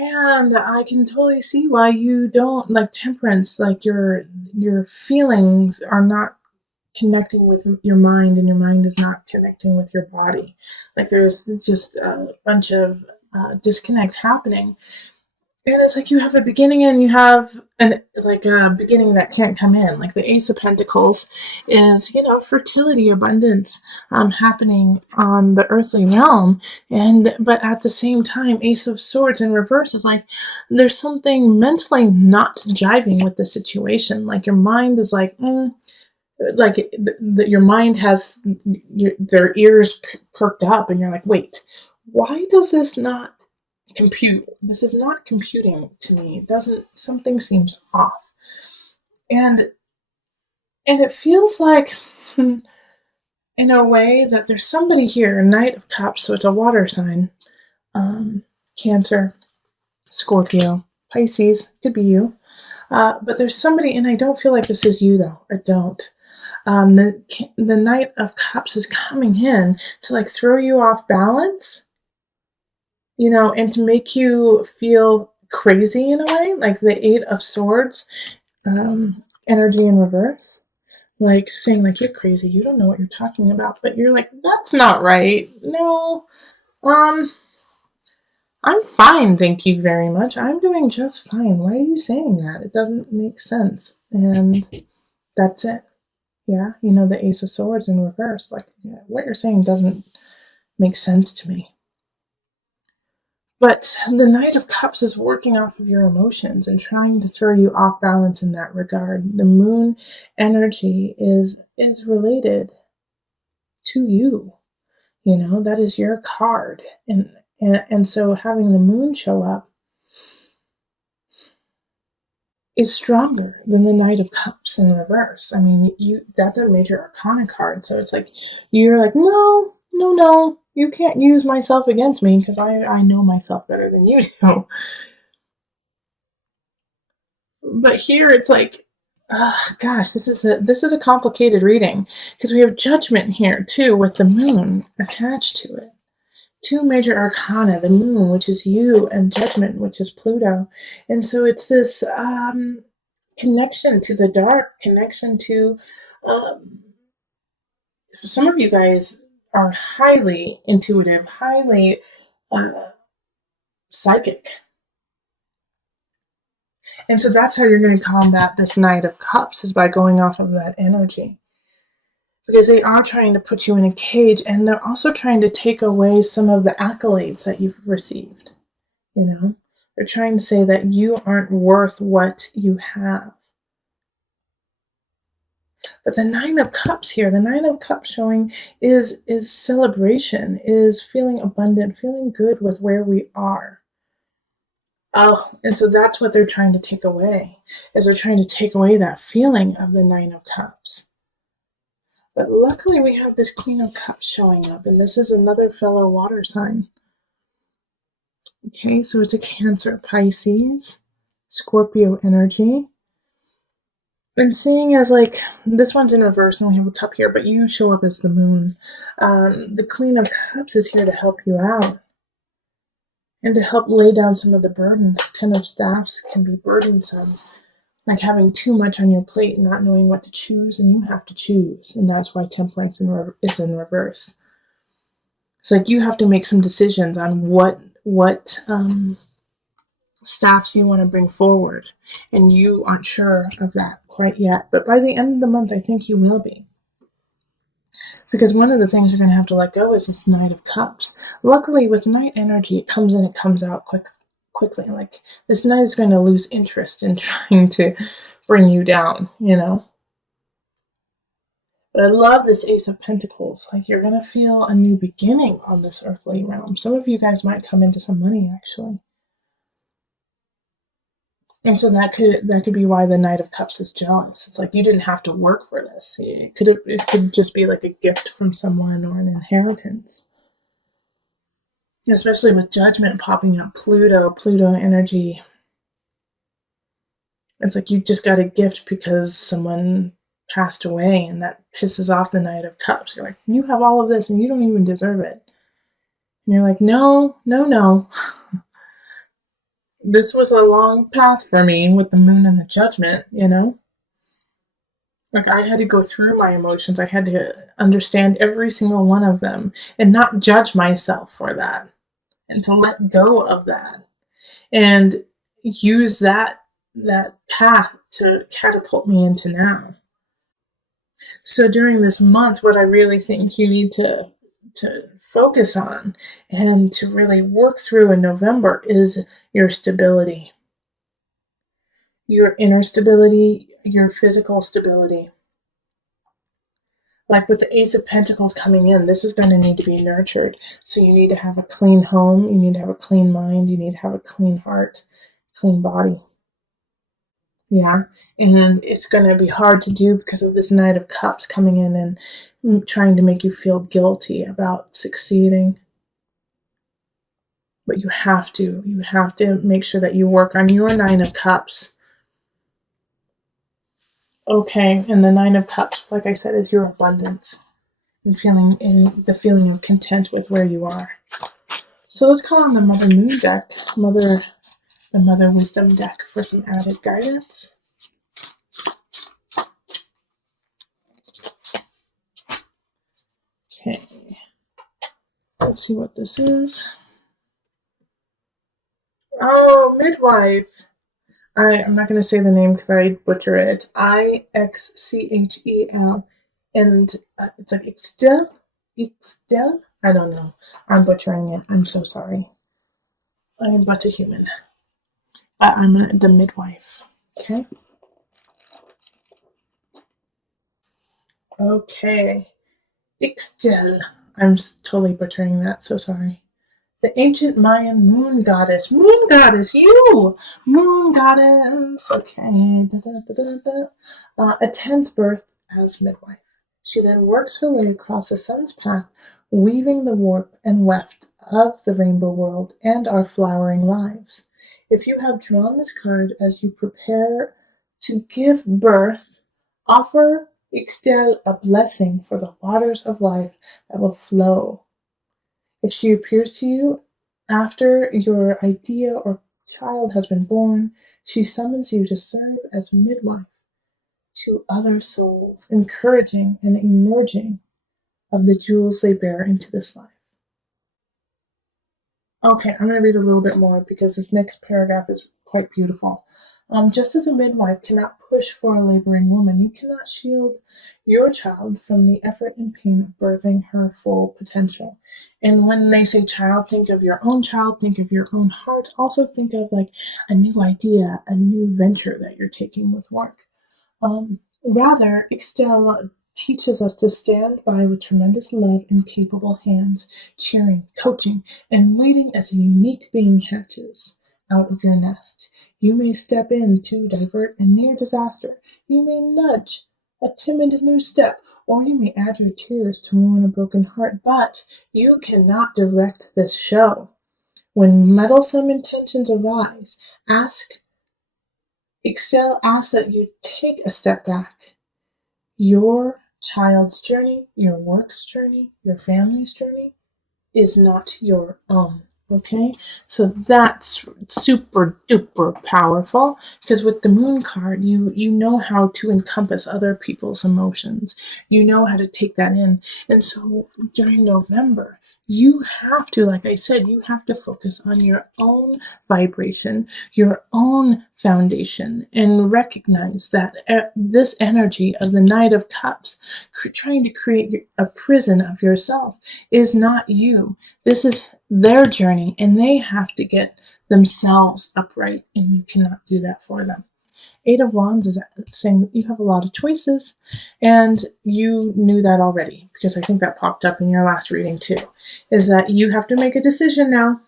And I can totally see why you don't like Temperance, like your feelings are not connecting with your mind, and your mind is not connecting with your body. Like there's just a bunch of disconnect happening. And it's like you have a beginning and you have a beginning that can't come in. Like the Ace of Pentacles is, fertility, abundance happening on the earthly realm. But at the same time, Ace of Swords in reverse is like there's something mentally not jiving with the situation. Like your mind is like, your mind has their ears perked up, and you're like, wait, why does this not compute? This is not computing to me. It doesn't. Something seems off, and it feels like, in a way, that there's somebody here. Knight of Cups, so it's a water sign. Cancer, Scorpio, Pisces, could be you. But there's somebody, and I don't feel like this is you though. I don't. The Knight of Cups is coming in to like throw you off balance, and to make you feel crazy in a way, like the Eight of Swords, energy in reverse, like saying like you're crazy, you don't know what you're talking about, but you're like, that's not right. No, I'm fine, thank you very much. I'm doing just fine. Why are you saying that? It doesn't make sense. And that's it. Yeah, the Ace of Swords in reverse. Like, what you're saying doesn't make sense to me. But the Knight of Cups is working off of your emotions and trying to throw you off balance in that regard. The Moon energy is related to you. That is your card. And so having the Moon show up is stronger than the Knight of Cups in reverse. I mean, that's a major arcana card. So it's like, you're like, no, you can't use myself against me because I know myself better than you do. But here it's like, gosh, this is a complicated reading because we have Judgment here too with the Moon attached to it. Two major arcana, the Moon, which is you, and Judgment, which is Pluto. And so it's this connection to the dark, connection to, some of you guys are highly intuitive, highly psychic. And so that's how you're going to combat this Knight of Cups, is by going off of that energy. Because they are trying to put you in a cage, and they're also trying to take away some of the accolades that you've received. They're trying to say that you aren't worth what you have. But the Nine of Cups here, the Nine of Cups showing is celebration, is feeling abundant, feeling good with where we are. Oh, and so that's what they're trying to take away, is they're trying to take away that feeling of the Nine of Cups. But luckily we have this Queen of Cups showing up, and this is another fellow water sign. Okay, so it's a Cancer, Pisces, Scorpio energy. And seeing as like, this one's in reverse and we have a cup here, but you show up as the Moon. The Queen of Cups is here to help you out and to help lay down some of the burdens. Ten of Staffs can be burdensome, like having too much on your plate, not knowing what to choose, and you have to choose. And that's why Temperance is in reverse. It's like you have to make some decisions on what staffs you want to bring forward, and you aren't sure of that quite yet. But by the end of the month, I think you will be. Because one of the things you're going to have to let go is this Knight of Cups. Luckily, with Knight energy, it comes in, it comes out quickly. Like, this Knight is going to lose interest in trying to bring you down, But I love this Ace of Pentacles. Like, you're going to feel a new beginning on this earthly realm. Some of you guys might come into some money, actually. And so that could be why the Knight of Cups is jealous. It's like, you didn't have to work for this. It could just be like a gift from someone or an inheritance. Especially with Judgment popping up, Pluto energy. It's like you just got a gift because someone passed away, and that pisses off the Knight of Cups. You're like, you have all of this and you don't even deserve it. And you're like, no. this was a long path for me with the moon and the judgment, you know? Like, I had to go through my emotions. I had to understand every single one of them and not judge myself for that and to let go of that and use that path to catapult me into now. So during this month, what I really think you need to focus on and to really work through in November is your stability, your inner stability, your physical stability. Like with the Ace of Pentacles coming in, this is going to need to be nurtured. So you need to have a clean home, you need to have a clean mind, you need to have a clean heart, clean body. Yeah. And it's going to be hard to do because of this Knight of Cups coming in and trying to make you feel guilty about succeeding. But you have to make sure that you work on your Nine of Cups. Okay. And the Nine of Cups, like I said, is your abundance and the feeling of content with where you are. So let's call on the Mother Moon deck, the Mother Wisdom deck, for some added guidance. Okay. Let's see what this is. Oh, Midwife. I'm not going to say the name because I butcher it. It's Ixchel. And it's like Ixtel? I don't know. I'm butchering it. I'm so sorry. I'm but a human. I'm the midwife. Okay? Okay. Ixchel. I'm totally butchering that. So sorry. The ancient Mayan moon goddess. Moon goddess, you! Moon goddess. Okay. Attends birth as midwife. She then works her way across the sun's path, weaving the warp and weft of the rainbow world and our flowering lives. If you have drawn this card as you prepare to give birth, offer Ixtel a blessing for the waters of life that will flow. If she appears to you after your idea or child has been born, she summons you to serve as midwife to other souls, encouraging and emerging of the jewels they bear into this life. Okay, I'm going to read a little bit more because this next paragraph is quite beautiful. Just as a midwife cannot push for a laboring woman, you cannot shield your child from the effort and pain of birthing her full potential. And when they say child, think of your own child, think of your own heart. Also think of like a new idea, a new venture that you're taking with work. Rather, Ixtel teaches us to stand by with tremendous love and capable hands, cheering, coaching, and waiting as a unique being hatches out of your nest. You may step in to divert a near disaster. You may nudge a timid new step, or you may add your tears to mourn a broken heart, but you cannot direct this show. When meddlesome intentions arise, Ixtel asks that you take a step back. Your child's journey, your work's journey, your family's journey is not your own. Okay, so that's super duper powerful because with the moon card, you know how to encompass other people's emotions. You know how to take that in, and so during November, you have to, like I said, you have to focus on your own vibration, your own foundation, and recognize that this energy of the Knight of Cups, trying to create a prison of yourself, is not you. This is their journey, and they have to get themselves upright, and you cannot do that for them. Eight of Wands is saying that you have a lot of choices, and you knew that already because I think that popped up in your last reading too, is that you have to make a decision now.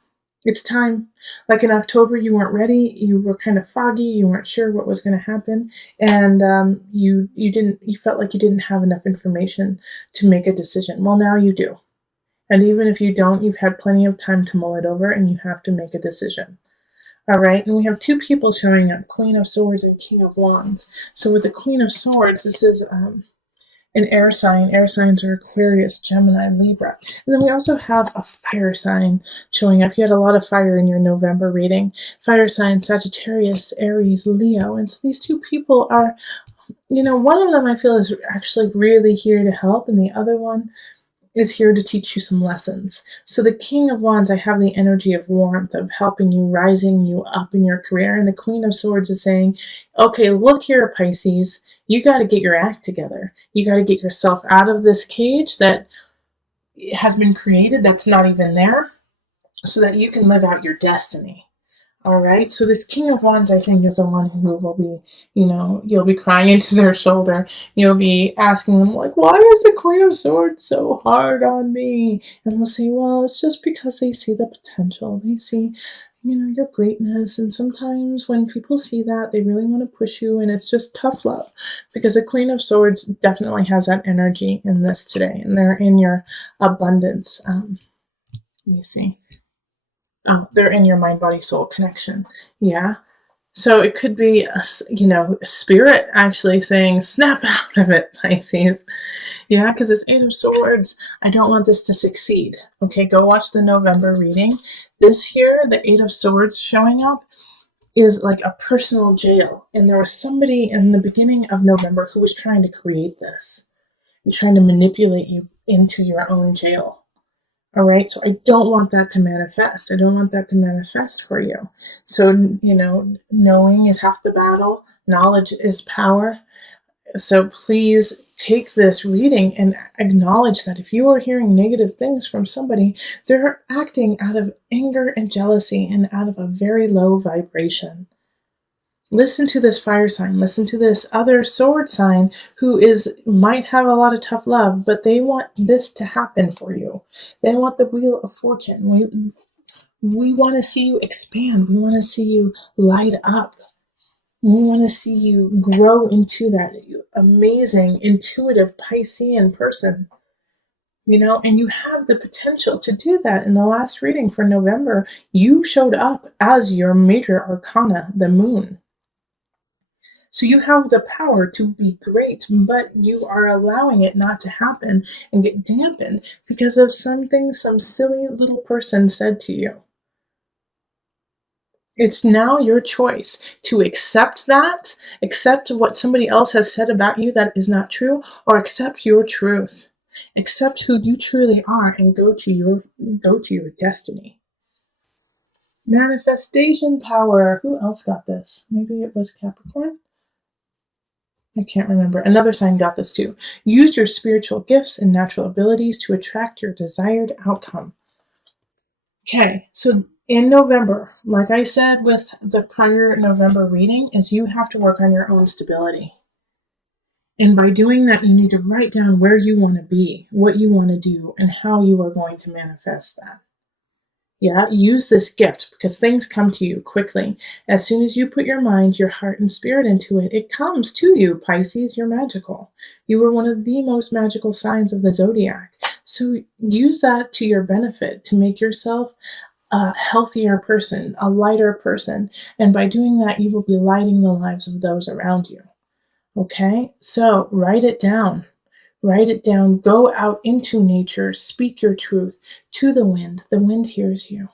It's time. Like in October, you weren't ready. You were kind of foggy. You weren't sure what was going to happen, and you felt like you didn't have enough information to make a decision. Well, now you do. And even if you don't, you've had plenty of time to mull it over and you have to make a decision. All right, and we have two people showing up, Queen of Swords and King of Wands. So with the Queen of Swords, this is An air sign. Air signs are Aquarius, Gemini, Libra. And then we also have a fire sign showing up. You had a lot of fire in your November reading. Fire sign, Sagittarius, Aries, Leo. And so these two people are, one of them I feel is actually really here to help, and the other one is here to teach you some lessons. So the King of Wands, I have the energy of warmth, of helping you, rising you up in your career. And the Queen of Swords is saying, okay, look here, Pisces, you got to get your act together. You got to get yourself out of this cage that has been created that's not even there, so that you can live out your destiny. All right. So this King of Wands, I think, is the one who will be, you'll be crying into their shoulder. You'll be asking them, like, why is the Queen of Swords so hard on me? And they'll say, well, it's just because they see the potential. They see, your greatness. And sometimes when people see that, they really want to push you. And it's just tough love, because the Queen of Swords definitely has that energy in this today. And they're in your abundance. Let me see. Oh, they're in your mind, body, soul connection. Yeah. So it could be a spirit actually saying, snap out of it, Pisces. Yeah, because it's Eight of Swords. I don't want this to succeed. Okay, go watch the November reading. This here, the Eight of Swords showing up, is like a personal jail. And there was somebody in the beginning of November who was trying to create this and trying to manipulate you into your own jail. All right. So I don't want that to manifest. I don't want that to manifest for you. So, knowing is half the battle. Knowledge is power. So please take this reading and acknowledge that if you are hearing negative things from somebody, they're acting out of anger and jealousy and out of a very low vibration. Listen to this fire sign. Listen to this other sword sign who might have a lot of tough love, but they want this to happen for you. They want the wheel of fortune. We want to see you expand. We want to see you light up. We want to see you grow into that amazing, intuitive Piscean person. And you have the potential to do that. In the last reading for November, you showed up as your major arcana, the moon. So you have the power to be great, but you are allowing it not to happen and get dampened because of something some silly little person said to you. It's now your choice to accept that, accept what somebody else has said about you that is not true, or accept your truth. Accept who you truly are and go to your destiny. Manifestation power. Who else got this? Maybe it was Capricorn? I can't remember. Another sign got this too. Use your spiritual gifts and natural abilities to attract your desired outcome. Okay, so in November, like I said with the prior November reading, is you have to work on your own stability. And by doing that, you need to write down where you want to be, what you want to do, and how you are going to manifest that. Yeah, use this gift because things come to you quickly. As soon as you put your mind, your heart, and spirit into it, it comes to you, Pisces. You're magical. You are one of the most magical signs of the zodiac. So use that to your benefit to make yourself a healthier person, a lighter person. And by doing that, you will be lighting the lives of those around you. Okay, so write it down. Write it down. Go out into nature. Speak your truth to the wind. The wind hears you.